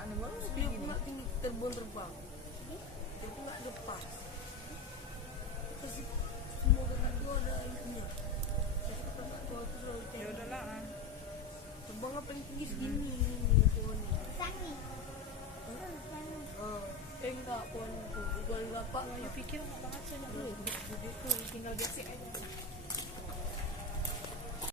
anak nih baru dia segini. pula tinggi terbang dia pula lepas kasih semua kakak tua ada ininya jadi kakak tua aku selalu Ya tengok udahlah. terbang apa yang tinggi segini pohonnya enggak pohon itu bukan bapak Ayu pikir nggak banget sih anak lu. Jadi tuh tinggal gesek aja.